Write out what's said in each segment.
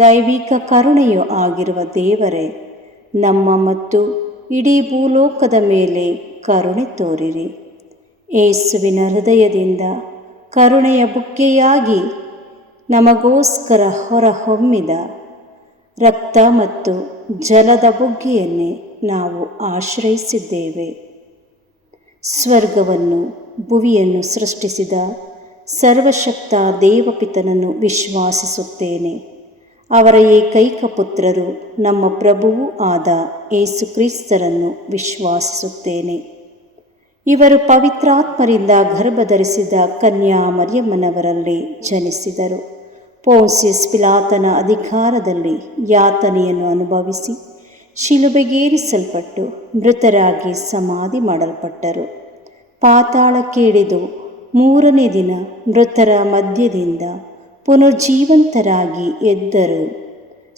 ದೈವಿಕ ಕರುಣೆಯು ಆಗಿರುವ ದೇವರೇ ನಮ್ಮ ಮತ್ತು ಇಡೀ ಭೂಲೋಕದ ಮೇಲೆ ಕರುಣೆ ತೋರಿರಿ ಏಸುವಿನ ಹೃದಯದಿಂದ ಕರುಣೆಯ ಬುಕ್ಕೆಯಾಗಿ ನಮಗೋಸ್ಕರ ಹೊರಹೊಮ್ಮಿದ ರಕ್ತ ಮತ್ತು ಜಲದ ಬುಗ್ಗೆಯನ್ನೇ ನಾವು ಆಶ್ರಯಿಸಿದ್ದೇವೆ ಸ್ವರ್ಗವನ್ನು ಭುವಿಯನ್ನು ಸೃಷ್ಟಿಸಿದ ಸರ್ವಶಕ್ತ ದೇವಪಿತನನ್ನು ವಿಶ್ವಾಸಿಸುತ್ತೇನೆ ಅವರ ಏಕೈಕ ಪುತ್ರರು ನಮ್ಮ ಪ್ರಭುವೂ ಆದ ಏಸು ಕ್ರಿಸ್ತರನ್ನು ವಿಶ್ವಾಸಿಸುತ್ತೇನೆ ಇವರು ಪವಿತ್ರಾತ್ಮರಿಂದ ಗರ್ಭಧರಿಸಿದ ಕನ್ಯಾ ಮರಿಯಮ್ಮನವರಲ್ಲಿ ಜನಿಸಿದರು ಪೋಂಸಿಸ್ ಪಿಲಾತನ ಅಧಿಕಾರದಲ್ಲಿ ಯಾತನೆಯನ್ನು ಅನುಭವಿಸಿ ಶಿಲುಬೆಗೇರಿಸಲ್ಪಟ್ಟು ಮೃತರಾಗಿ ಸಮಾಧಿ ಮಾಡಲ್ಪಟ್ಟರು ಇಳಿದು ಮೂರನೇ ದಿನ ಮೃತರ ಮಧ್ಯದಿಂದ ಪುನರ್ಜೀವಂತರಾಗಿ ಎದ್ದರು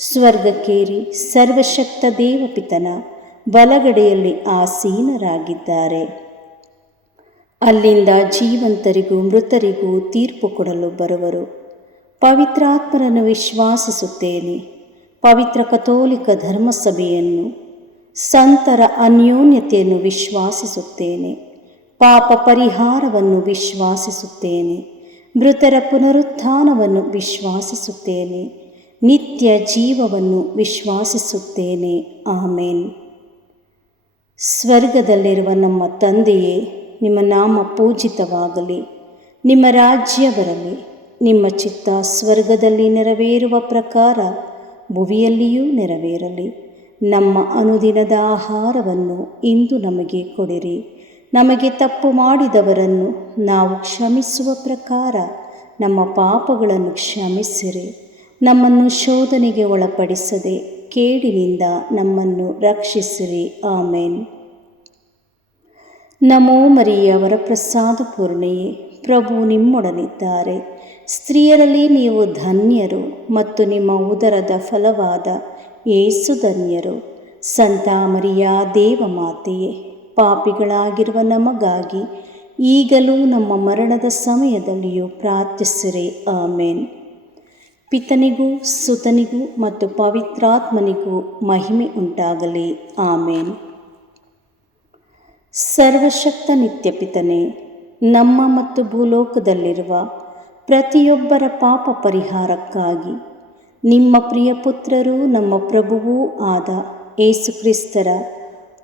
ಸ್ವರ್ಗಕ್ಕೇರಿ ಸರ್ವಶಕ್ತ ದೇವಪಿತನ ಬಲಗಡೆಯಲ್ಲಿ ಆಸೀನರಾಗಿದ್ದಾರೆ ಅಲ್ಲಿಂದ ಜೀವಂತರಿಗೂ ಮೃತರಿಗೂ ತೀರ್ಪು ಕೊಡಲು ಬರುವರು ಪವಿತ್ರಾತ್ಮರನ್ನು ವಿಶ್ವಾಸಿಸುತ್ತೇನೆ ಪವಿತ್ರ ಕಥೋಲಿಕ ಧರ್ಮಸಭೆಯನ್ನು ಸಂತರ ಅನ್ಯೋನ್ಯತೆಯನ್ನು ವಿಶ್ವಾಸಿಸುತ್ತೇನೆ ಪಾಪ ಪರಿಹಾರವನ್ನು ವಿಶ್ವಾಸಿಸುತ್ತೇನೆ ಮೃತರ ಪುನರುತ್ಥಾನವನ್ನು ವಿಶ್ವಾಸಿಸುತ್ತೇನೆ ನಿತ್ಯ ಜೀವವನ್ನು ವಿಶ್ವಾಸಿಸುತ್ತೇನೆ ಆಮೇನ್ ಸ್ವರ್ಗದಲ್ಲಿರುವ ನಮ್ಮ ತಂದೆಯೇ ನಿಮ್ಮ ನಾಮ ಪೂಜಿತವಾಗಲಿ ನಿಮ್ಮ ರಾಜ್ಯ ಬರಲಿ ನಿಮ್ಮ ಚಿತ್ತ ಸ್ವರ್ಗದಲ್ಲಿ ನೆರವೇರುವ ಪ್ರಕಾರ ಭುವಿಯಲ್ಲಿಯೂ ನೆರವೇರಲಿ ನಮ್ಮ ಅನುದಿನದ ಆಹಾರವನ್ನು ಇಂದು ನಮಗೆ ಕೊಡಿರಿ ನಮಗೆ ತಪ್ಪು ಮಾಡಿದವರನ್ನು ನಾವು ಕ್ಷಮಿಸುವ ಪ್ರಕಾರ ನಮ್ಮ ಪಾಪಗಳನ್ನು ಕ್ಷಮಿಸಿರಿ ನಮ್ಮನ್ನು ಶೋಧನೆಗೆ ಒಳಪಡಿಸದೆ ಕೇಡಿನಿಂದ ನಮ್ಮನ್ನು ರಕ್ಷಿಸಿರಿ ಆಮೇನ್ ನಮೋ ಮರಿಯವರ ಪ್ರಸಾದ ಪೂರ್ಣೆಯೇ ಪ್ರಭು ನಿಮ್ಮೊಡನಿದ್ದಾರೆ ಸ್ತ್ರೀಯರಲ್ಲಿ ನೀವು ಧನ್ಯರು ಮತ್ತು ನಿಮ್ಮ ಉದರದ ಫಲವಾದ ಏಸುಧನ್ಯರು ಸಂತಾಮರಿಯ ಮಾತೆಯೇ ಪಾಪಿಗಳಾಗಿರುವ ನಮಗಾಗಿ ಈಗಲೂ ನಮ್ಮ ಮರಣದ ಸಮಯದಲ್ಲಿಯೂ ಪ್ರಾರ್ಥಿಸಿರಿ ಆಮೇನ್ ಪಿತನಿಗೂ ಸುತನಿಗೂ ಮತ್ತು ಪವಿತ್ರಾತ್ಮನಿಗೂ ಮಹಿಮೆ ಉಂಟಾಗಲಿ ಆಮೇನ್ ಸರ್ವಶಕ್ತ ನಿತ್ಯ ಪಿತನೆ ನಮ್ಮ ಮತ್ತು ಭೂಲೋಕದಲ್ಲಿರುವ ಪ್ರತಿಯೊಬ್ಬರ ಪಾಪ ಪರಿಹಾರಕ್ಕಾಗಿ ನಿಮ್ಮ ಪ್ರಿಯ ನಮ್ಮ ಪ್ರಭುವೂ ಆದ ಏಸುಕ್ರಿಸ್ತರ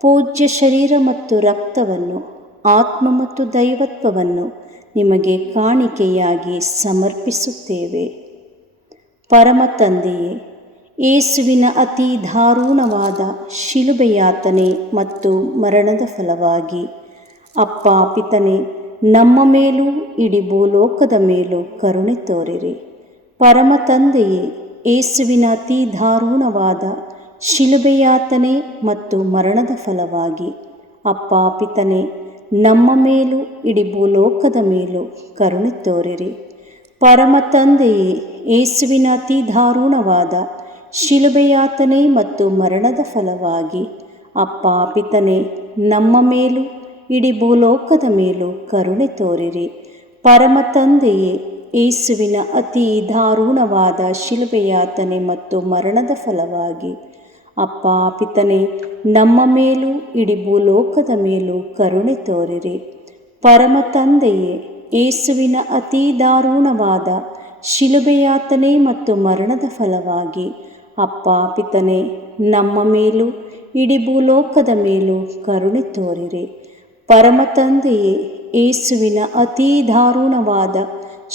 ಪೂಜ್ಯ ಶರೀರ ಮತ್ತು ರಕ್ತವನ್ನು ಆತ್ಮ ಮತ್ತು ದೈವತ್ವವನ್ನು ನಿಮಗೆ ಕಾಣಿಕೆಯಾಗಿ ಸಮರ್ಪಿಸುತ್ತೇವೆ ಪರಮ ತಂದೆಯೇ ಏಸುವಿನ ಅತಿ ದಾರುಣವಾದ ಶಿಲುಬೆಯಾತನೆ ಮತ್ತು ಮರಣದ ಫಲವಾಗಿ ಅಪ್ಪ ಪಿತನೆ ನಮ್ಮ ಮೇಲೂ ಇಡೀ ಭೂಲೋಕದ ಮೇಲೂ ಕರುಣೆ ತೋರಿರಿ ಪರಮ ತಂದೆಯೇ ಏಸುವಿನ ಅತಿ ದಾರುಣವಾದ ಶಿಲುಬೆಯಾತನೆ ಮತ್ತು ಮರಣದ ಫಲವಾಗಿ ಅಪ್ಪಾಪಿತನೆ ನಮ್ಮ ಮೇಲೂ ಇಡೀ ಭೂಲೋಕದ ಮೇಲೂ ಕರುಣೆ ತೋರಿರಿ ಪರಮ ತಂದೆಯೇ ಏಸುವಿನ ಅತಿ ದಾರುಣವಾದ ಶಿಲುಬೆಯಾತನೆ ಮತ್ತು ಮರಣದ ಫಲವಾಗಿ ಅಪ್ಪಾಪಿತನೆ ನಮ್ಮ ಮೇಲೂ ಇಡೀ ಭೂಲೋಕದ ಮೇಲೂ ಕರುಣೆ ತೋರಿರಿ ಪರಮ ತಂದೆಯೇ ಏಸುವಿನ ಅತಿ ದಾರುಣವಾದ ಶಿಲುಬೆಯಾತನೆ ಮತ್ತು ಮರಣದ ಫಲವಾಗಿ ಅಪ್ಪ ಪಿತನೆ ನಮ್ಮ ಮೇಲೂ ಇಡೀ ಭೂಲೋಕದ ಮೇಲೂ ಕರುಣೆ ತೋರಿರಿ ಪರಮ ತಂದೆಯೇ ಏಸುವಿನ ಅತಿ ದಾರುಣವಾದ ಶಿಲುಬೆಯಾತನೆ ಮತ್ತು ಮರಣದ ಫಲವಾಗಿ ಅಪ್ಪ ಪಿತನೆ ನಮ್ಮ ಮೇಲೂ ಇಡೀ ಭೂಲೋಕದ ಮೇಲೂ ಕರುಣೆ ತೋರಿರಿ ಪರಮ ತಂದೆಯೇ ಏಸುವಿನ ಅತಿ ದಾರುಣವಾದ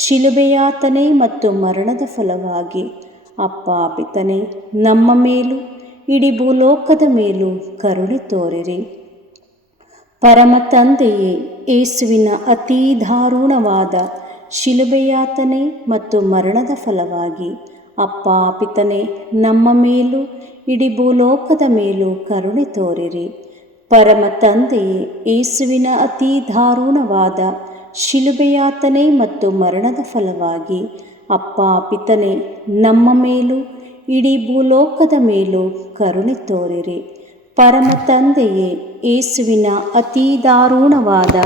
ಶಿಲುಬೆಯಾತನೆ ಮತ್ತು ಮರಣದ ಫಲವಾಗಿ ಅಪ್ಪ ಪಿತನೆ ನಮ್ಮ ಮೇಲೂ ಇಡೀ ಭೂಲೋಕದ ಮೇಲೂ ಕರುಣೆ ತೋರಿರಿ ಪರಮ ತಂದೆಯೇ ಏಸುವಿನ ಅತೀ ದಾರುಣವಾದ ಶಿಲುಬೆಯಾತನೆ ಮತ್ತು ಮರಣದ ಫಲವಾಗಿ ಅಪ್ಪ ಪಿತನೆ ನಮ್ಮ ಮೇಲೂ ಇಡೀ ಭೂಲೋಕದ ಮೇಲೂ ಕರುಣೆ ತೋರಿರಿ ಪರಮ ತಂದೆಯೇ ಏಸುವಿನ ಅತೀ ದಾರುಣವಾದ ಶಿಲುಬೆಯಾತನೆ ಮತ್ತು ಮರಣದ ಫಲವಾಗಿ ಅಪ್ಪ ಪಿತನೆ ನಮ್ಮ ಮೇಲೂ ಇಡೀ ಭೂಲೋಕದ ಮೇಲೂ ಕರುಣೆ ತೋರಿರಿ ಪರಮ ತಂದೆಯೇ ಏಸುವಿನ ಅತೀ ದಾರುಣವಾದ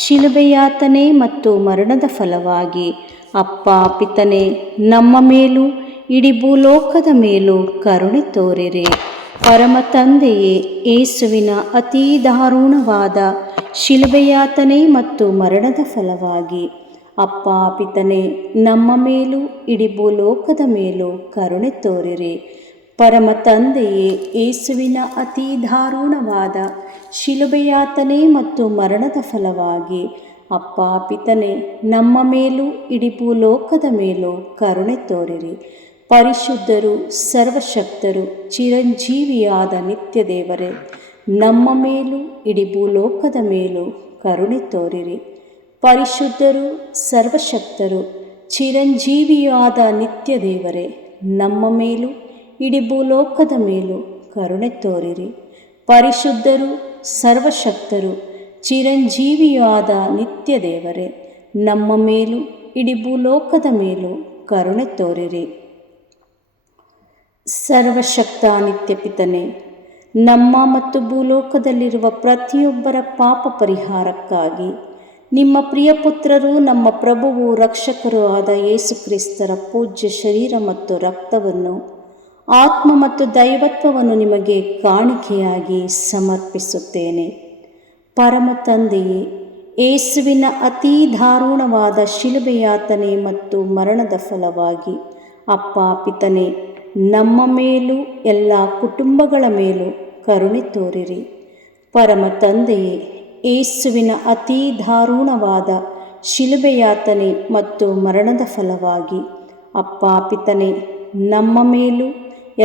ಶಿಲುಬೆಯಾತನೆ ಮತ್ತು ಮರಣದ ಫಲವಾಗಿ ಅಪ್ಪ ಪಿತನೆ ನಮ್ಮ ಮೇಲೂ ಇಡೀ ಭೂಲೋಕದ ಮೇಲೂ ಕರುಣೆ ತೋರಿರಿ ಪರಮ ತಂದೆಯೇ ಏಸುವಿನ ಅತೀ ದಾರುಣವಾದ ಶಿಲುಬೆಯಾತನೆ ಮತ್ತು ಮರಣದ ಫಲವಾಗಿ ಅಪ್ಪ ಪಿತನೆ ನಮ್ಮ ಮೇಲೂ ಇಡೀ ಲೋಕದ ಮೇಲೂ ಕರುಣೆ ತೋರಿರಿ ಪರಮ ತಂದೆಯೇ ಏಸುವಿನ ಅತಿ ದಾರುಣವಾದ ಶಿಲುಬೆಯಾತನೆ ಮತ್ತು ಮರಣದ ಫಲವಾಗಿ ಅಪ್ಪ ಪಿತನೆ ನಮ್ಮ ಮೇಲೂ ಇಡೀ ಲೋಕದ ಮೇಲೂ ಕರುಣೆ ತೋರಿರಿ ಪರಿಶುದ್ಧರು ಸರ್ವಶಕ್ತರು ಚಿರಂಜೀವಿಯಾದ ನಿತ್ಯ ದೇವರೇ ನಮ್ಮ ಮೇಲೂ ಇಡೀ ಲೋಕದ ಮೇಲೂ ಕರುಣೆ ತೋರಿರಿ ಪರಿಶುದ್ಧರು ಸರ್ವಶಕ್ತರು ಚಿರಂಜೀವಿಯೂ ಆದ ನಿತ್ಯ ದೇವರೇ ನಮ್ಮ ಮೇಲೂ ಇಡೀ ಭೂಲೋಕದ ಮೇಲೂ ಕರುಣೆ ತೋರಿರಿ ಪರಿಶುದ್ಧರು ಸರ್ವಶಕ್ತರು ಚಿರಂಜೀವಿಯೂ ಆದ ನಿತ್ಯ ದೇವರೇ ನಮ್ಮ ಮೇಲೂ ಇಡೀ ಭೂಲೋಕದ ಮೇಲೂ ಕರುಣೆ ತೋರಿರಿ ಸರ್ವಶಕ್ತ ನಿತ್ಯ ಪಿತನೆ ನಮ್ಮ ಮತ್ತು ಭೂಲೋಕದಲ್ಲಿರುವ ಪ್ರತಿಯೊಬ್ಬರ ಪಾಪ ಪರಿಹಾರಕ್ಕಾಗಿ ನಿಮ್ಮ ಪ್ರಿಯ ಪುತ್ರರು ನಮ್ಮ ಪ್ರಭುವು ರಕ್ಷಕರು ಆದ ಯೇಸುಕ್ರಿಸ್ತರ ಪೂಜ್ಯ ಶರೀರ ಮತ್ತು ರಕ್ತವನ್ನು ಆತ್ಮ ಮತ್ತು ದೈವತ್ವವನ್ನು ನಿಮಗೆ ಕಾಣಿಕೆಯಾಗಿ ಸಮರ್ಪಿಸುತ್ತೇನೆ ಪರಮ ತಂದೆಯೇ ಏಸುವಿನ ಅತೀ ದಾರುಣವಾದ ಶಿಲುಬೆಯಾತನೆ ಮತ್ತು ಮರಣದ ಫಲವಾಗಿ ಅಪ್ಪ ಪಿತನೆ ನಮ್ಮ ಮೇಲೂ ಎಲ್ಲ ಕುಟುಂಬಗಳ ಮೇಲೂ ಕರುಣೆ ತೋರಿರಿ ಪರಮ ತಂದೆಯೇ ಏಸುವಿನ ಅತಿ ದಾರುಣವಾದ ಶಿಲುಬೆಯಾತನೆ ಮತ್ತು ಮರಣದ ಫಲವಾಗಿ ಅಪ್ಪಾಪಿತನೆ ಪಿತನೆ ನಮ್ಮ ಮೇಲೂ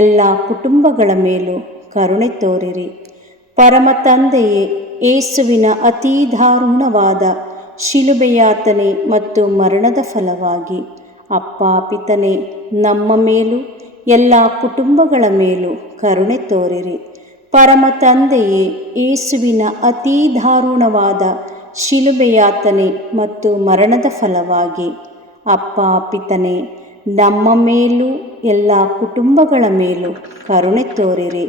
ಎಲ್ಲ ಕುಟುಂಬಗಳ ಮೇಲೂ ಕರುಣೆ ತೋರಿರಿ ಪರಮ ತಂದೆಯೇ ಏಸುವಿನ ಅತಿ ದಾರುಣವಾದ ಶಿಲುಬೆಯಾತನೆ ಮತ್ತು ಮರಣದ ಫಲವಾಗಿ ಅಪ್ಪ ಪಿತನೆ ನಮ್ಮ ಮೇಲೂ ಎಲ್ಲ ಕುಟುಂಬಗಳ ಮೇಲೂ ಕರುಣೆ ತೋರಿರಿ ಪರಮ ತಂದೆಯೇ ಏಸುವಿನ ಅತೀ ದಾರುಣವಾದ ಶಿಲುಬೆಯಾತನೆ ಮತ್ತು ಮರಣದ ಫಲವಾಗಿ ಅಪ್ಪ ಪಿತನೆ ನಮ್ಮ ಮೇಲೂ ಎಲ್ಲ ಕುಟುಂಬಗಳ ಮೇಲೂ ಕರುಣೆ ತೋರಿರಿ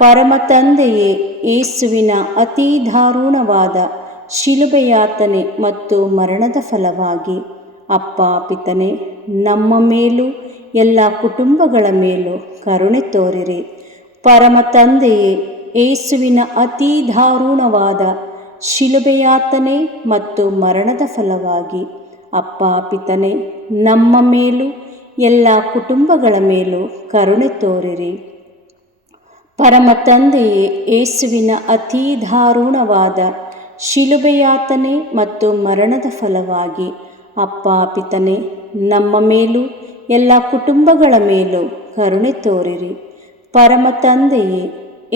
ಪರಮ ತಂದೆಯೇ ಏಸುವಿನ ಅತೀ ದಾರುಣವಾದ ಶಿಲುಬೆಯಾತನೆ ಮತ್ತು ಮರಣದ ಫಲವಾಗಿ ಅಪ್ಪ ಪಿತನೆ ನಮ್ಮ ಮೇಲೂ ಎಲ್ಲ ಕುಟುಂಬಗಳ ಮೇಲೂ ಕರುಣೆ ತೋರಿರಿ ಪರಮ ತಂದೆಯೇ ಏಸುವಿನ ಅತಿ ದಾರುಣವಾದ ಶಿಲುಬೆಯಾತನೆ ಮತ್ತು ಮರಣದ ಫಲವಾಗಿ ಅಪ್ಪಾಪಿತನೆ ಪಿತನೆ ನಮ್ಮ ಮೇಲೂ ಎಲ್ಲ ಕುಟುಂಬಗಳ ಮೇಲೂ ಕರುಣೆ ತೋರಿರಿ ಪರಮ ತಂದೆಯೇ ಏಸುವಿನ ಅತಿ ದಾರುಣವಾದ ಶಿಲುಬೆಯಾತನೆ ಮತ್ತು ಮರಣದ ಫಲವಾಗಿ ಅಪ್ಪಾಪಿತನೆ ಪಿತನೆ ನಮ್ಮ ಮೇಲೂ ಎಲ್ಲ ಕುಟುಂಬಗಳ ಮೇಲೂ ಕರುಣೆ ತೋರಿರಿ ಪರಮ ತಂದೆಯೇ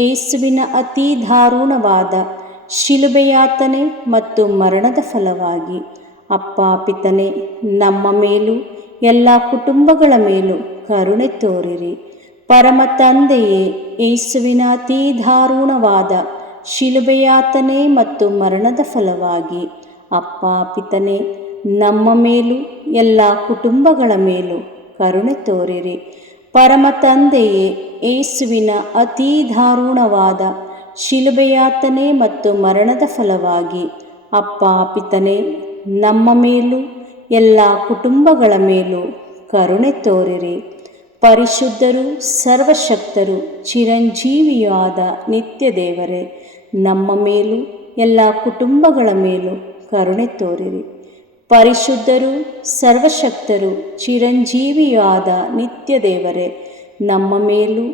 ಏಸುವಿನ ಅತಿ ದಾರುಣವಾದ ಶಿಲುಬೆಯಾತನೆ ಮತ್ತು ಮರಣದ ಫಲವಾಗಿ ಅಪ್ಪ ಪಿತನೆ ನಮ್ಮ ಮೇಲೂ ಎಲ್ಲ ಕುಟುಂಬಗಳ ಮೇಲೂ ಕರುಣೆ ತೋರಿರಿ ಪರಮ ತಂದೆಯೇ ಏಸುವಿನ ಅತಿ ದಾರುಣವಾದ ಶಿಲುಬೆಯಾತನೆ ಮತ್ತು ಮರಣದ ಫಲವಾಗಿ ಅಪ್ಪ ಪಿತನೆ ನಮ್ಮ ಮೇಲೂ ಎಲ್ಲ ಕುಟುಂಬಗಳ ಮೇಲೂ ಕರುಣೆ ತೋರಿರಿ ಪರಮತಂದೆಯೇ ಏಸುವಿನ ಅತೀ ದಾರುಣವಾದ ಶಿಲುಬೆಯಾತನೆ ಮತ್ತು ಮರಣದ ಫಲವಾಗಿ ಅಪ್ಪ ಪಿತನೆ ನಮ್ಮ ಮೇಲೂ ಎಲ್ಲ ಕುಟುಂಬಗಳ ಮೇಲೂ ಕರುಣೆ ತೋರಿರಿ ಪರಿಶುದ್ಧರು ಸರ್ವಶಕ್ತರು ಚಿರಂಜೀವಿಯೂ ಆದ ನಿತ್ಯ ದೇವರೇ ನಮ್ಮ ಮೇಲೂ ಎಲ್ಲ ಕುಟುಂಬಗಳ ಮೇಲೂ ಕರುಣೆ ತೋರಿರಿ ಪರಿಶುದ್ಧರು ಸರ್ವಶಕ್ತರು ಆದ ನಿತ್ಯ ದೇವರೇ ನಮ್ಮ ಮೇಲೂ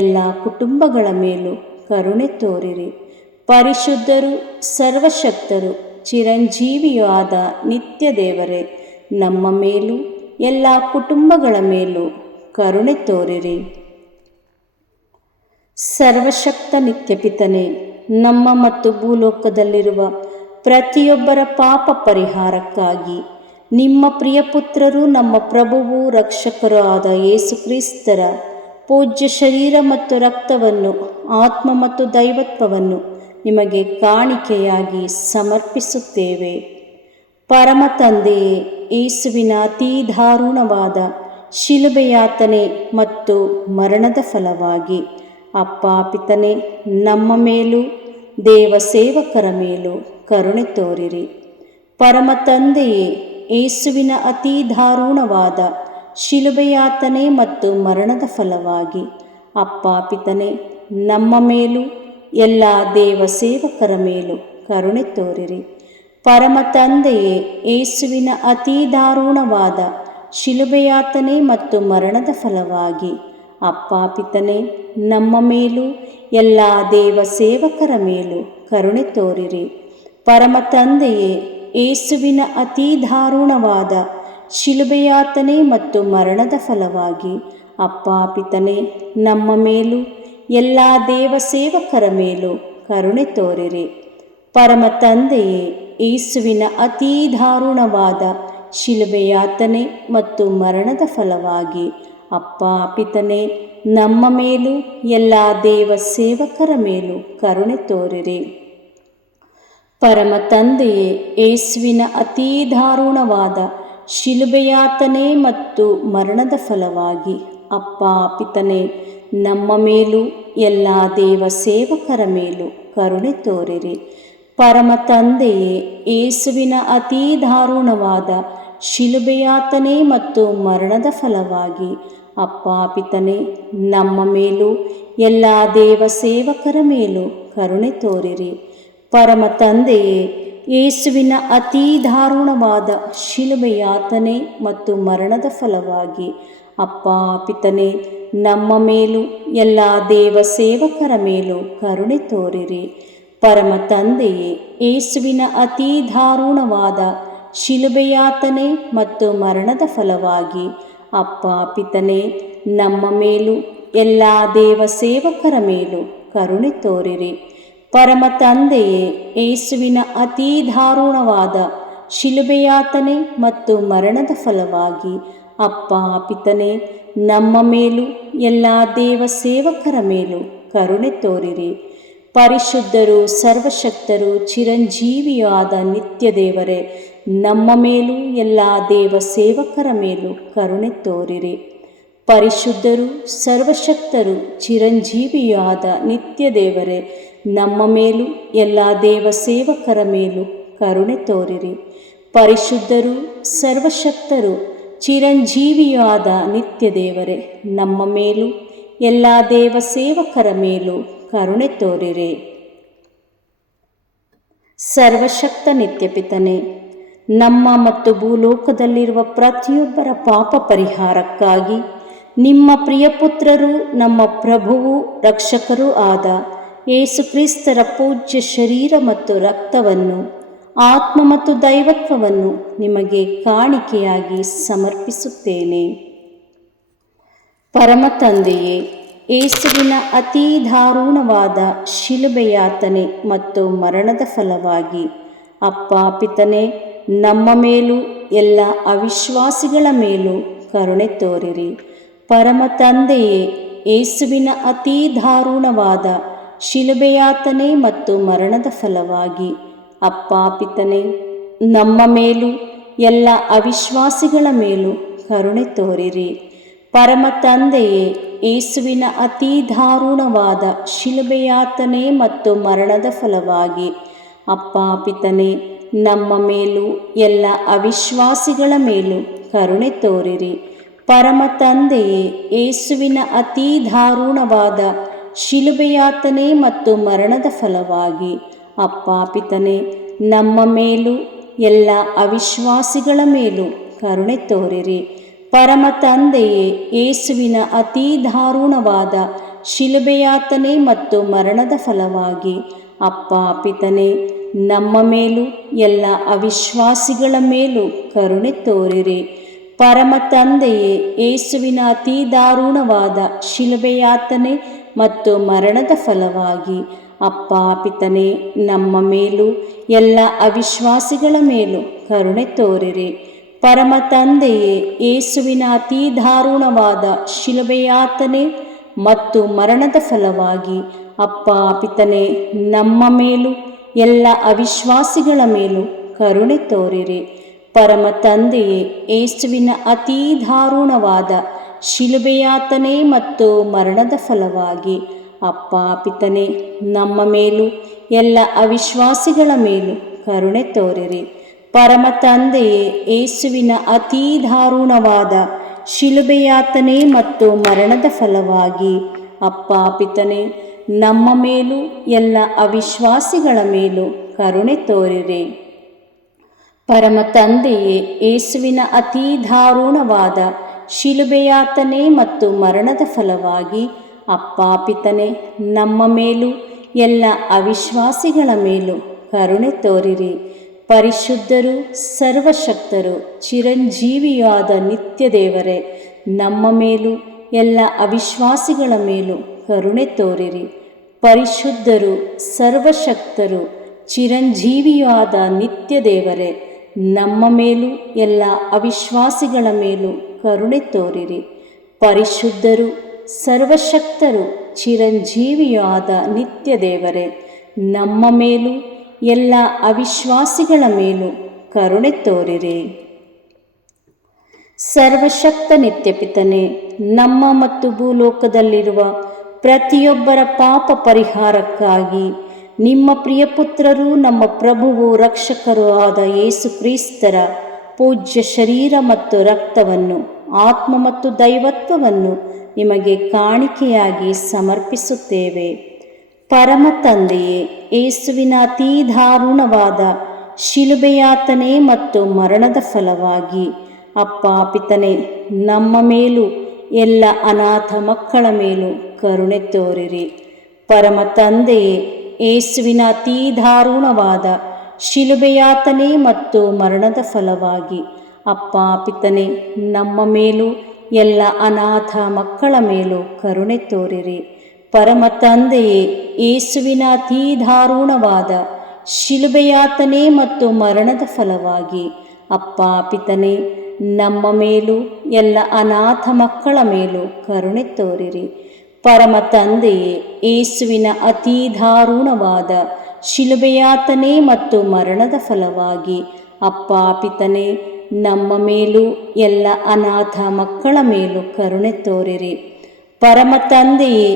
ಎಲ್ಲ ಕುಟುಂಬಗಳ ಮೇಲೂ ಕರುಣೆ ತೋರಿರಿ ಪರಿಶುದ್ಧರು ಸರ್ವಶಕ್ತರು ಆದ ನಿತ್ಯ ದೇವರೇ ನಮ್ಮ ಮೇಲೂ ಎಲ್ಲ ಕುಟುಂಬಗಳ ಮೇಲೂ ಕರುಣೆ ತೋರಿರಿ ಸರ್ವಶಕ್ತ ನಿತ್ಯಪಿತನೇ ನಮ್ಮ ಮತ್ತು ಭೂಲೋಕದಲ್ಲಿರುವ ಪ್ರತಿಯೊಬ್ಬರ ಪಾಪ ಪರಿಹಾರಕ್ಕಾಗಿ ನಿಮ್ಮ ಪ್ರಿಯಪುತ್ರರು ನಮ್ಮ ಪ್ರಭುವು ರಕ್ಷಕರೂ ಆದ ಯೇಸು ಕ್ರಿಸ್ತರ ಪೂಜ್ಯ ಶರೀರ ಮತ್ತು ರಕ್ತವನ್ನು ಆತ್ಮ ಮತ್ತು ದೈವತ್ವವನ್ನು ನಿಮಗೆ ಕಾಣಿಕೆಯಾಗಿ ಸಮರ್ಪಿಸುತ್ತೇವೆ ಪರಮ ತಂದೆಯೇ ಯೇಸುವಿನ ಅತೀ ದಾರುಣವಾದ ಶಿಲುಬೆಯಾತನೆ ಮತ್ತು ಮರಣದ ಫಲವಾಗಿ ಅಪ್ಪಾಪಿತನೆ ನಮ್ಮ ಮೇಲೂ ದೇವ ಸೇವಕರ ಮೇಲೂ ಕರುಣೆ ತೋರಿರಿ ಪರಮ ತಂದೆಯೇ ಏಸುವಿನ ಅತಿ ದಾರುಣವಾದ ಶಿಲುಬೆಯಾತನೆ ಮತ್ತು ಮರಣದ ಫಲವಾಗಿ ಅಪ್ಪಾಪಿತನೆ ನಮ್ಮ ಮೇಲೂ ಎಲ್ಲ ದೇವ ಸೇವಕರ ಮೇಲೂ ಕರುಣೆ ತೋರಿರಿ ಪರಮ ತಂದೆಯೇ ಏಸುವಿನ ಅತಿ ದಾರುಣವಾದ ಶಿಲುಬೆಯಾತನೆ ಮತ್ತು ಮರಣದ ಫಲವಾಗಿ ಅಪ್ಪಾಪಿತನೆ ನಮ್ಮ ಮೇಲೂ ಎಲ್ಲ ದೇವ ಸೇವಕರ ಮೇಲೂ ಕರುಣೆ ತೋರಿರಿ ಪರಮ ತಂದೆಯೇ ಏಸುವಿನ ಅತಿ ದಾರುಣವಾದ ಶಿಲುಬೆಯಾತನೆ ಮತ್ತು ಮರಣದ ಫಲವಾಗಿ ಅಪ್ಪಾಪಿತನೆ ನಮ್ಮ ಮೇಲೂ ಎಲ್ಲ ದೇವ ಸೇವಕರ ಮೇಲೂ ಕರುಣೆ ತೋರಿರಿ ಪರಮ ತಂದೆಯೇ ಏಸುವಿನ ಅತಿ ದಾರುಣವಾದ ಶಿಲುಬೆಯಾತನೆ ಮತ್ತು ಮರಣದ ಫಲವಾಗಿ ಅಪ್ಪಾಪಿತನೆ ನಮ್ಮ ಮೇಲೂ ಎಲ್ಲ ದೇವ ಸೇವಕರ ಮೇಲೂ ಕರುಣೆ ತೋರಿರಿ ಪರಮ ತಂದೆಯೇ ಏಸುವಿನ ಅತೀ ದಾರುಣವಾದ ಶಿಲುಬೆಯಾತನೆ ಮತ್ತು ಮರಣದ ಫಲವಾಗಿ ಅಪ್ಪ ಪಿತನೆ ನಮ್ಮ ಮೇಲೂ ಎಲ್ಲ ದೇವ ಸೇವಕರ ಮೇಲೂ ಕರುಣೆ ತೋರಿರಿ ಪರಮ ತಂದೆಯೇ ಏಸುವಿನ ಅತೀ ದಾರುಣವಾದ ಶಿಲುಬೆಯಾತನೆ ಮತ್ತು ಮರಣದ ಫಲವಾಗಿ ಅಪ್ಪ ಪಿತನೆ ನಮ್ಮ ಮೇಲೂ ಎಲ್ಲ ದೇವ ಸೇವಕರ ಮೇಲೂ ಕರುಣೆ ತೋರಿರಿ ಪರಮ ತಂದೆಯೇ ಏಸುವಿನ ಅತೀ ದಾರುಣವಾದ ಶಿಲುಬೆಯಾತನೆ ಮತ್ತು ಮರಣದ ಫಲವಾಗಿ ಅಪ್ಪ ಪಿತನೆ ನಮ್ಮ ಮೇಲೂ ಎಲ್ಲ ದೇವ ಸೇವಕರ ಮೇಲೂ ಕರುಣೆ ತೋರಿರಿ ಪರಮ ತಂದೆಯೇ ಏಸುವಿನ ಅತೀ ದಾರುಣವಾದ ಶಿಲುಬೆಯಾತನೆ ಮತ್ತು ಮರಣದ ಫಲವಾಗಿ ಅಪ್ಪ ಪಿತನೆ ನಮ್ಮ ಮೇಲೂ ಎಲ್ಲ ದೇವ ಸೇವಕರ ಮೇಲೂ ಕರುಣೆ ತೋರಿರಿ ಪರಮ ತಂದೆಯೇ ಏಸುವಿನ ಅತೀ ದಾರುಣವಾದ ಶಿಲುಬೆಯಾತನೆ ಮತ್ತು ಮರಣದ ಫಲವಾಗಿ ಅಪ್ಪ ಪಿತನೇ ನಮ್ಮ ಮೇಲೂ ಎಲ್ಲ ದೇವ ಸೇವಕರ ಮೇಲೂ ಕರುಣೆ ತೋರಿರಿ ಪರಿಶುದ್ಧರು ಸರ್ವಶಕ್ತರು ಚಿರಂಜೀವಿಯಾದ ನಿತ್ಯ ದೇವರೇ ನಮ್ಮ ಮೇಲೂ ಎಲ್ಲ ದೇವ ಸೇವಕರ ಮೇಲೂ ಕರುಣೆ ತೋರಿರಿ ಪರಿಶುದ್ಧರು ಸರ್ವಶಕ್ತರು ಚಿರಂಜೀವಿಯಾದ ನಿತ್ಯ ದೇವರೇ ನಮ್ಮ ಮೇಲೂ ಎಲ್ಲ ದೇವ ಸೇವಕರ ಮೇಲೂ ಕರುಣೆ ತೋರಿರಿ ಪರಿಶುದ್ಧರು ಸರ್ವಶಕ್ತರು ಚಿರಂಜೀವಿಯೂ ಆದ ನಿತ್ಯ ದೇವರೇ ನಮ್ಮ ಮೇಲೂ ಎಲ್ಲ ದೇವ ಸೇವಕರ ಮೇಲೂ ಕರುಣೆ ತೋರಿರಿ ಸರ್ವಶಕ್ತ ನಿತ್ಯಪಿತನೆ ನಮ್ಮ ಮತ್ತು ಭೂಲೋಕದಲ್ಲಿರುವ ಪ್ರತಿಯೊಬ್ಬರ ಪಾಪ ಪರಿಹಾರಕ್ಕಾಗಿ ನಿಮ್ಮ ಪ್ರಿಯಪುತ್ರರು ನಮ್ಮ ಪ್ರಭುವು ರಕ್ಷಕರೂ ಆದ ಯೇಸುಕ್ರಿಸ್ತರ ಪೂಜ್ಯ ಶರೀರ ಮತ್ತು ರಕ್ತವನ್ನು ಆತ್ಮ ಮತ್ತು ದೈವತ್ವವನ್ನು ನಿಮಗೆ ಕಾಣಿಕೆಯಾಗಿ ಸಮರ್ಪಿಸುತ್ತೇನೆ ಪರಮ ತಂದೆಯೇ ಏಸುವಿನ ಅತೀ ದಾರುಣವಾದ ಶಿಲುಬೆಯಾತನೆ ಮತ್ತು ಮರಣದ ಫಲವಾಗಿ ಅಪ್ಪ ಪಿತನೆ ನಮ್ಮ ಮೇಲೂ ಎಲ್ಲ ಅವಿಶ್ವಾಸಿಗಳ ಮೇಲೂ ಕರುಣೆ ತೋರಿರಿ ಪರಮ ತಂದೆಯೇ ಏಸುವಿನ ಅತೀ ದಾರುಣವಾದ ಶಿಲುಬೆಯಾತನೆ ಮತ್ತು ಮರಣದ ಫಲವಾಗಿ ಅಪ್ಪಾಪಿತನೇ ನಮ್ಮ ಮೇಲೂ ಎಲ್ಲ ಅವಿಶ್ವಾಸಿಗಳ ಮೇಲೂ ಕರುಣೆ ತೋರಿರಿ ಪರಮ ತಂದೆಯೇ ಏಸುವಿನ ಅತೀ ದಾರುಣವಾದ ಶಿಲುಬೆಯಾತನೆ ಮತ್ತು ಮರಣದ ಫಲವಾಗಿ ಅಪ್ಪಾಪಿತನೇ ನಮ್ಮ ಮೇಲೂ ಎಲ್ಲ ಅವಿಶ್ವಾಸಿಗಳ ಮೇಲೂ ಕರುಣೆ ತೋರಿರಿ ಪರಮ ತಂದೆಯೇ ಏಸುವಿನ ಅತೀ ದಾರುಣವಾದ ಶಿಲುಬೆಯಾತನೆ ಮತ್ತು ಮರಣದ ಫಲವಾಗಿ ಅಪ್ಪಾಪಿತನೆ ನಮ್ಮ ಮೇಲೂ ಎಲ್ಲ ಅವಿಶ್ವಾಸಿಗಳ ಮೇಲೂ ಕರುಣೆ ತೋರಿರಿ ಪರಮ ತಂದೆಯೇ ಏಸುವಿನ ಅತೀ ದಾರುಣವಾದ ಶಿಲುಬೆಯಾತನೆ ಮತ್ತು ಮರಣದ ಫಲವಾಗಿ ಅಪ್ಪಾಪಿತನೆ ನಮ್ಮ ಮೇಲೂ ಎಲ್ಲ ಅವಿಶ್ವಾಸಿಗಳ ಮೇಲೂ ಕರುಣೆ ತೋರಿರಿ ಪರಮ ತಂದೆಯೇ ಏಸುವಿನ ಅತೀ ದಾರುಣವಾದ ಶಿಲುಬೆಯಾತನೆ ಮತ್ತು ಮರಣದ ಫಲವಾಗಿ ಅಪ್ಪ ಪಿತನೆ ನಮ್ಮ ಮೇಲೂ ಎಲ್ಲ ಅವಿಶ್ವಾಸಿಗಳ ಮೇಲೂ ಕರುಣೆ ತೋರಿರಿ ಪರಮ ತಂದೆಯೇ ಏಸುವಿನ ಅತೀ ದಾರುಣವಾದ ಶಿಲುಬೆಯಾತನೆ ಮತ್ತು ಮರಣದ ಫಲವಾಗಿ ಅಪ್ಪ ಪಿತನೆ ನಮ್ಮ ಮೇಲೂ ಎಲ್ಲ ಅವಿಶ್ವಾಸಿಗಳ ಮೇಲೂ ಕರುಣೆ ತೋರಿರಿ ಪರಮ ತಂದೆಯೇ ಏಸುವಿನ ಅತೀ ದಾರುಣವಾದ ಶಿಲುಬೆಯಾತನೆ ಮತ್ತು ಮರಣದ ಫಲವಾಗಿ ಅಪ್ಪ ಪಿತನೆ ನಮ್ಮ ಮೇಲೂ ಎಲ್ಲ ಅವಿಶ್ವಾಸಿಗಳ ಮೇಲೂ ಕರುಣೆ ತೋರಿರಿ ಪರಮ ತಂದೆಯೇ ಏಸುವಿನ ಅತೀ ದಾರುಣವಾದ ಶಿಲುಬೆಯಾತನೆ ಮತ್ತು ಮರಣದ ಫಲವಾಗಿ ಅಪ್ಪ ಪಿತನೆ ನಮ್ಮ ಮೇಲೂ ಎಲ್ಲ ಅವಿಶ್ವಾಸಿಗಳ ಮೇಲೂ ಕರುಣೆ ತೋರಿರಿ ಪರಮ ತಂದೆಯೇ ಏಸುವಿನ ಅತೀ ದಾರುಣವಾದ ಶಿಲುಬೆಯಾತನೇ ಮತ್ತು ಮರಣದ ಫಲವಾಗಿ ಅಪ್ಪಾಪಿತನೆ ನಮ್ಮ ಮೇಲೂ ಎಲ್ಲ ಅವಿಶ್ವಾಸಿಗಳ ಮೇಲೂ ಕರುಣೆ ತೋರಿರಿ ಪರಿಶುದ್ಧರು ಸರ್ವಶಕ್ತರು ಚಿರಂಜೀವಿಯಾದ ನಿತ್ಯ ದೇವರೇ ನಮ್ಮ ಮೇಲೂ ಎಲ್ಲ ಅವಿಶ್ವಾಸಿಗಳ ಮೇಲೂ ಕರುಣೆ ತೋರಿರಿ ಪರಿಶುದ್ಧರು ಸರ್ವಶಕ್ತರು ಚಿರಂಜೀವಿಯಾದ ನಿತ್ಯ ದೇವರೇ ನಮ್ಮ ಮೇಲೂ ಎಲ್ಲ ಅವಿಶ್ವಾಸಿಗಳ ಮೇಲೂ ಕರುಣೆ ತೋರಿರಿ ಪರಿಶುದ್ಧರು ಸರ್ವಶಕ್ತರು ಚಿರಂಜೀವಿಯೂ ಆದ ನಿತ್ಯ ದೇವರೇ ನಮ್ಮ ಮೇಲೂ ಎಲ್ಲ ಅವಿಶ್ವಾಸಿಗಳ ಮೇಲೂ ಕರುಣೆ ತೋರಿರಿ ಸರ್ವಶಕ್ತ ನಿತ್ಯಪಿತನೆ ನಮ್ಮ ಮತ್ತು ಭೂಲೋಕದಲ್ಲಿರುವ ಪ್ರತಿಯೊಬ್ಬರ ಪಾಪ ಪರಿಹಾರಕ್ಕಾಗಿ ನಿಮ್ಮ ಪುತ್ರರು ನಮ್ಮ ಪ್ರಭುವು ರಕ್ಷಕರು ಆದ ಏಸು ಕ್ರೀಸ್ತರ ಪೂಜ್ಯ ಶರೀರ ಮತ್ತು ರಕ್ತವನ್ನು ಆತ್ಮ ಮತ್ತು ದೈವತ್ವವನ್ನು ನಿಮಗೆ ಕಾಣಿಕೆಯಾಗಿ ಸಮರ್ಪಿಸುತ್ತೇವೆ ಪರಮ ತಂದೆಯೇ ಏಸುವಿನ ಅತೀ ದಾರುಣವಾದ ಶಿಲುಬೆಯಾತನೆ ಮತ್ತು ಮರಣದ ಫಲವಾಗಿ ಅಪ್ಪ ಪಿತನೆ ನಮ್ಮ ಮೇಲೂ ಎಲ್ಲ ಅನಾಥ ಮಕ್ಕಳ ಮೇಲೂ ಕರುಣೆ ತೋರಿರಿ ಪರಮ ತಂದೆಯೇ ಏಸುವಿನ ಅತೀ ದಾರುಣವಾದ ಶಿಲುಬೆಯಾತನೆ ಮತ್ತು ಮರಣದ ಫಲವಾಗಿ ಅಪ್ಪ ಪಿತನೆ ನಮ್ಮ ಮೇಲೂ ಎಲ್ಲ ಅನಾಥ ಮಕ್ಕಳ ಮೇಲೂ ಕರುಣೆ ತೋರಿರಿ ಪರಮ ತಂದೆಯೇ ಏಸುವಿನ ಅತೀ ದಾರುಣವಾದ ಶಿಲುಬೆಯಾತನೆ ಮತ್ತು ಮರಣದ ಫಲವಾಗಿ ಅಪ್ಪ ಪಿತನೆ ನಮ್ಮ ಮೇಲೂ ಎಲ್ಲ ಅನಾಥ ಮಕ್ಕಳ ಮೇಲೂ ಕರುಣೆ ತೋರಿರಿ ಪರಮ ತಂದೆಯೇ ಏಸುವಿನ ಅತೀ ದಾರುಣವಾದ ಶಿಲುಬೆಯಾತನೆ ಮತ್ತು ಮರಣದ ಫಲವಾಗಿ ಅಪ್ಪಾಪಿತನೆ ನಮ್ಮ ಮೇಲೂ ಎಲ್ಲ ಅನಾಥ ಮಕ್ಕಳ ಮೇಲೂ ಕರುಣೆ ತೋರಿರಿ ಪರಮ ತಂದೆಯೇ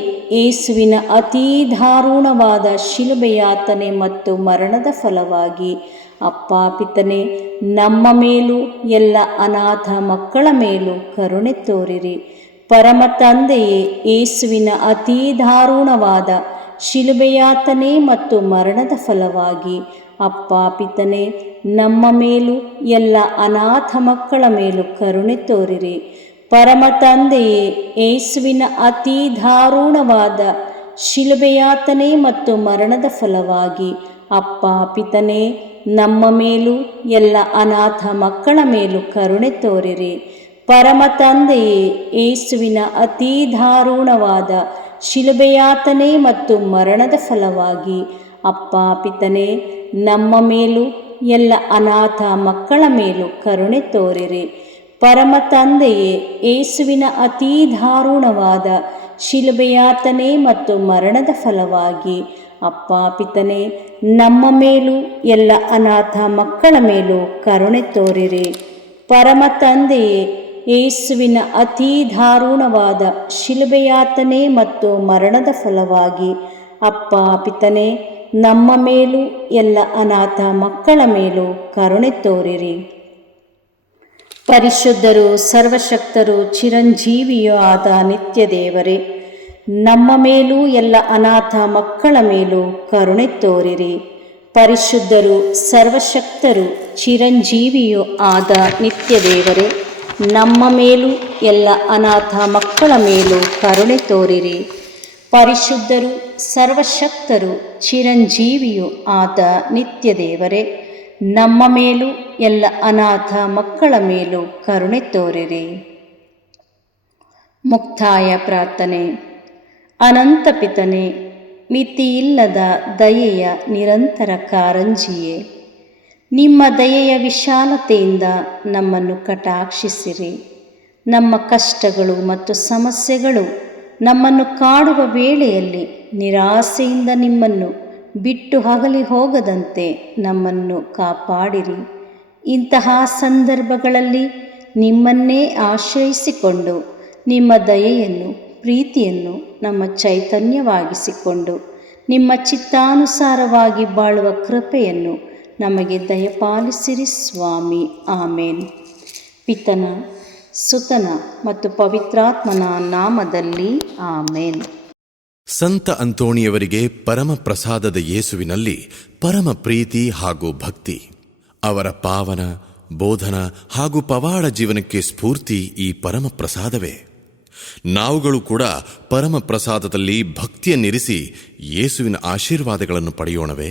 ಏಸುವಿನ ಅತೀ ದಾರುಣವಾದ ಶಿಲುಬೆಯಾತನೆ ಮತ್ತು ಮರಣದ ಫಲವಾಗಿ ಅಪ್ಪಾಪಿತನೆ ನಮ್ಮ ಮೇಲೂ ಎಲ್ಲ ಅನಾಥ ಮಕ್ಕಳ ಮೇಲೂ ಕರುಣೆ ತೋರಿರಿ ಪರಮ ತಂದೆಯೇ ಏಸುವಿನ ಅತೀ ದಾರುಣವಾದ ಶಿಲುಬೆಯಾತನೆ ಮತ್ತು ಮರಣದ ಫಲವಾಗಿ ಅಪ್ಪ ನಮ್ಮ ಮೇಲೂ ಎಲ್ಲ ಅನಾಥ ಮಕ್ಕಳ ಮೇಲೂ ಕರುಣೆ ತೋರಿರಿ ಪರಮ ತಂದೆಯೇ ಏಸುವಿನ ಅತೀ ದಾರುಣವಾದ ಶಿಲುಬೆಯಾತನೆ ಮತ್ತು ಮರಣದ ಫಲವಾಗಿ ಅಪ್ಪಾಪಿತನೇ ನಮ್ಮ ಮೇಲೂ ಎಲ್ಲ ಅನಾಥ ಮಕ್ಕಳ ಮೇಲೂ ಕರುಣೆ ತೋರಿರಿ ಪರಮ ತಂದೆಯೇ ಏಸುವಿನ ಅತೀ ದಾರುಣವಾದ ಶಿಲುಬೆಯಾತನೆ ಮತ್ತು ಮರಣದ ಫಲವಾಗಿ ಅಪ್ಪ ಪಿತನೆ ನಮ್ಮ ಮೇಲೂ ಎಲ್ಲ ಅನಾಥ ಮಕ್ಕಳ ಮೇಲೂ ಕರುಣೆ ತೋರಿರಿ ಪರಮ ತಂದೆಯೇ ಏಸುವಿನ ಅತೀ ದಾರುಣವಾದ ಶಿಲುಬೆಯಾತನೆ ಮತ್ತು ಮರಣದ ಫಲವಾಗಿ ಅಪ್ಪ ಪಿತನೆ ನಮ್ಮ ಮೇಲೂ ಎಲ್ಲ ಅನಾಥ ಮಕ್ಕಳ ಮೇಲೂ ಕರುಣೆ ತೋರಿರಿ ಪರಮ ತಂದೆಯೇ ಯೇಸುವಿನ ಅತಿ ದಾರುಣವಾದ ಶಿಲುಬೆಯಾತನೆ ಮತ್ತು ಮರಣದ ಫಲವಾಗಿ ಅಪ್ಪ ಪಿತನೆ ನಮ್ಮ ಮೇಲೂ ಎಲ್ಲ ಅನಾಥ ಮಕ್ಕಳ ಮೇಲೂ ಕರುಣೆ ತೋರಿರಿ ಪರಿಶುದ್ಧರು ಸರ್ವಶಕ್ತರು ಚಿರಂಜೀವಿಯೂ ಆದ ನಿತ್ಯ ದೇವರೇ ನಮ್ಮ ಮೇಲೂ ಎಲ್ಲ ಅನಾಥ ಮಕ್ಕಳ ಮೇಲೂ ಕರುಣೆ ತೋರಿರಿ ಪರಿಶುದ್ಧರು ಸರ್ವಶಕ್ತರು ಚಿರಂಜೀವಿಯೂ ಆದ ನಿತ್ಯ ದೇವರೇ ನಮ್ಮ ಮೇಲೂ ಎಲ್ಲ ಅನಾಥ ಮಕ್ಕಳ ಮೇಲೂ ಕರುಣೆ ತೋರಿರಿ ಪರಿಶುದ್ಧರು ಸರ್ವಶಕ್ತರು ಚಿರಂಜೀವಿಯು ಆದ ನಿತ್ಯ ದೇವರೇ ನಮ್ಮ ಮೇಲೂ ಎಲ್ಲ ಅನಾಥ ಮಕ್ಕಳ ಮೇಲೂ ಕರುಣೆ ತೋರಿರಿ ಮುಕ್ತಾಯ ಪ್ರಾರ್ಥನೆ ಅನಂತ ಪಿತನೆ ಮಿತಿಯಿಲ್ಲದ ದಯೆಯ ನಿರಂತರ ಕಾರಂಜಿಯೇ ನಿಮ್ಮ ದಯೆಯ ವಿಶಾಲತೆಯಿಂದ ನಮ್ಮನ್ನು ಕಟಾಕ್ಷಿಸಿರಿ ನಮ್ಮ ಕಷ್ಟಗಳು ಮತ್ತು ಸಮಸ್ಯೆಗಳು ನಮ್ಮನ್ನು ಕಾಡುವ ವೇಳೆಯಲ್ಲಿ ನಿರಾಸೆಯಿಂದ ನಿಮ್ಮನ್ನು ಬಿಟ್ಟು ಹಗಲಿ ಹೋಗದಂತೆ ನಮ್ಮನ್ನು ಕಾಪಾಡಿರಿ ಇಂತಹ ಸಂದರ್ಭಗಳಲ್ಲಿ ನಿಮ್ಮನ್ನೇ ಆಶ್ರಯಿಸಿಕೊಂಡು ನಿಮ್ಮ ದಯೆಯನ್ನು ಪ್ರೀತಿಯನ್ನು ನಮ್ಮ ಚೈತನ್ಯವಾಗಿಸಿಕೊಂಡು ನಿಮ್ಮ ಚಿತ್ತಾನುಸಾರವಾಗಿ ಬಾಳುವ ಕೃಪೆಯನ್ನು ನಮಗೆ ದಯಪಾಲಿಸಿರಿ ಸ್ವಾಮಿ ಆಮೇನ್ ಪಿತನ ಸುತನ ಮತ್ತು ಪವಿತ್ರಾತ್ಮನ ನಾಮದಲ್ಲಿ ಆಮೇನ್ ಸಂತ ಅಂತೋಣಿಯವರಿಗೆ ಪರಮ ಪ್ರಸಾದದ ಯೇಸುವಿನಲ್ಲಿ ಪರಮ ಪ್ರೀತಿ ಹಾಗೂ ಭಕ್ತಿ ಅವರ ಪಾವನ ಬೋಧನ ಹಾಗೂ ಪವಾಡ ಜೀವನಕ್ಕೆ ಸ್ಫೂರ್ತಿ ಈ ಪರಮ ಪ್ರಸಾದವೇ ನಾವುಗಳು ಕೂಡ ಪರಮ ಪ್ರಸಾದದಲ್ಲಿ ಭಕ್ತಿಯನ್ನಿರಿಸಿ ಯೇಸುವಿನ ಆಶೀರ್ವಾದಗಳನ್ನು ಪಡೆಯೋಣವೇ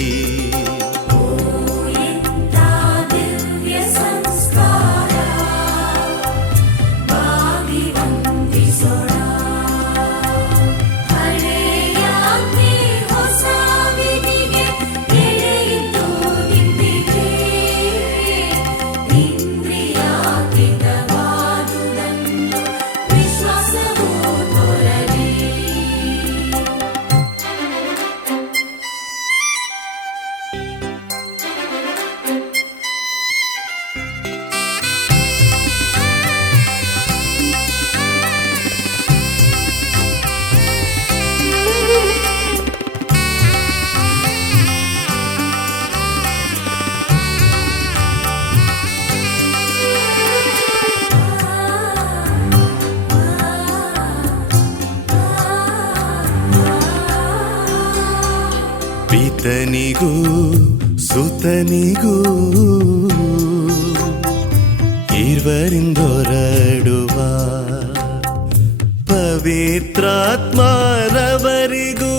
ಪವಿತ್ರಾತ್ಮರವರಿಗೂ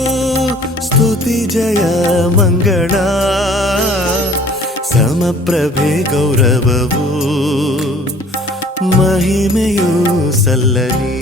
ಸ್ತುತಿ ಜಯ ಮಂಗಳ ಸಮಪ್ರಭೆ ಗೌರವವು ಮಹಿಮೆಯೂ ಸಲ್ಲಲಿ